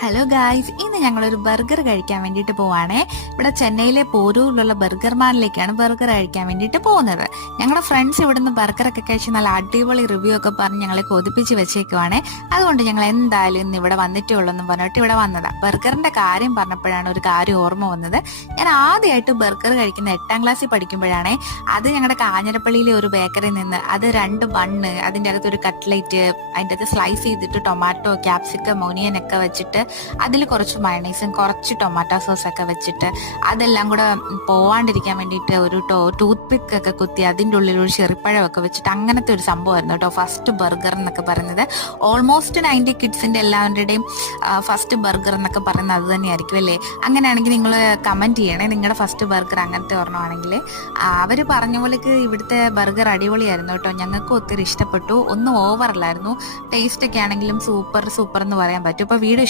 Hello guys, ഇന്ന് ഞങ്ങളൊരു burger കഴിക്കാൻ വേണ്ടിയിട്ട് പോവാണേ. ഇവിടെ ചെന്നൈയിലെ പോരൂരിലുള്ള ബർഗർ മാനിലേക്കാണ് ബർഗർ കഴിക്കാൻ വേണ്ടിയിട്ട് പോകുന്നത്. ഞങ്ങളുടെ ഫ്രണ്ട്സ് ഇവിടുന്ന് ബർഗറൊക്കെ കഴിച്ച് നല്ല അടിപൊളി റിവ്യൂ ഒക്കെ പറഞ്ഞ് ഞങ്ങളെ കൊതിപ്പിച്ച് വെച്ചേക്കുവാണേ. അതുകൊണ്ട് ഞങ്ങൾ എന്തായാലും ഇന്ന് ഇവിടെ വന്നിട്ടേ ഉള്ളൂ എന്ന് പറഞ്ഞിട്ട് ഇവിടെ വന്നതാണ്. ബർഗറിന്റെ കാര്യം പറഞ്ഞപ്പോഴാണ് ഒരു കാര്യം ഓർമ്മ വന്നത്. ഞാൻ ആദ്യമായിട്ട് ബർഗർ കഴിക്കുന്ന 8ാം ക്ലാസ്സിൽ പഠിക്കുമ്പോഴാണേ. അത് ഞങ്ങളുടെ കാഞ്ഞിരപ്പള്ളിയിലെ ഒരു ബേക്കറിയിൽ നിന്ന് അത് 2 ബണ്ണ്, അതിൻ്റെ അകത്ത് ഒരു കട്ട്ലേറ്റ്, അതിൻ്റെ അകത്ത് സ്ലൈസ് ചെയ്തിട്ട് ടൊമാറ്റോ, ക്യാപ്സിക്കം, ഒനിയൻ ഒക്കെ വെച്ചിട്ട് അതിൽ കുറച്ച് മയണൈസും കുറച്ച് ടൊമാറ്റോ സോസൊക്കെ വെച്ചിട്ട് അതെല്ലാം കൂടെ പോവാണ്ടിരിക്കാൻ വേണ്ടിയിട്ട് ഒരു ടൂത്ത് പിക്ക് ഒക്കെ കുത്തി അതിൻ്റെ ഉള്ളിൽ ഒരു ചെറിപ്പഴമൊക്കെ വെച്ചിട്ട് അങ്ങനത്തെ ഒരു സംഭവമായിരുന്നു കേട്ടോ ഫസ്റ്റ് ബർഗർ എന്നൊക്കെ പറയുന്നത്. ഓൾമോസ്റ്റ് 90 കിഡ്സിൻ്റെ എല്ലാവരുടെയും ഫസ്റ്റ് ബർഗർ എന്നൊക്കെ പറയുന്നത് അത് തന്നെയായിരിക്കും അല്ലേ? അങ്ങനെയാണെങ്കിൽ നിങ്ങൾ കമൻറ്റ് ചെയ്യണേ നിങ്ങളുടെ ഫസ്റ്റ് ബർഗർ അങ്ങനത്തെ ഒരെണ്ണമാണെങ്കിൽ. അവർ പറഞ്ഞ പോലേക്ക് ഇവിടുത്തെ ബർഗർ അടിപൊളിയായിരുന്നു കേട്ടോ. ഞങ്ങൾക്ക് ഒത്തിരി ഇഷ്ടപ്പെട്ടു. ഒന്നും ഓവറല്ലായിരുന്നു. ടേസ്റ്റൊക്കെ ആണെങ്കിലും സൂപ്പർ എന്ന് പറയാൻ പറ്റും. അപ്പോൾ വീഡിയോ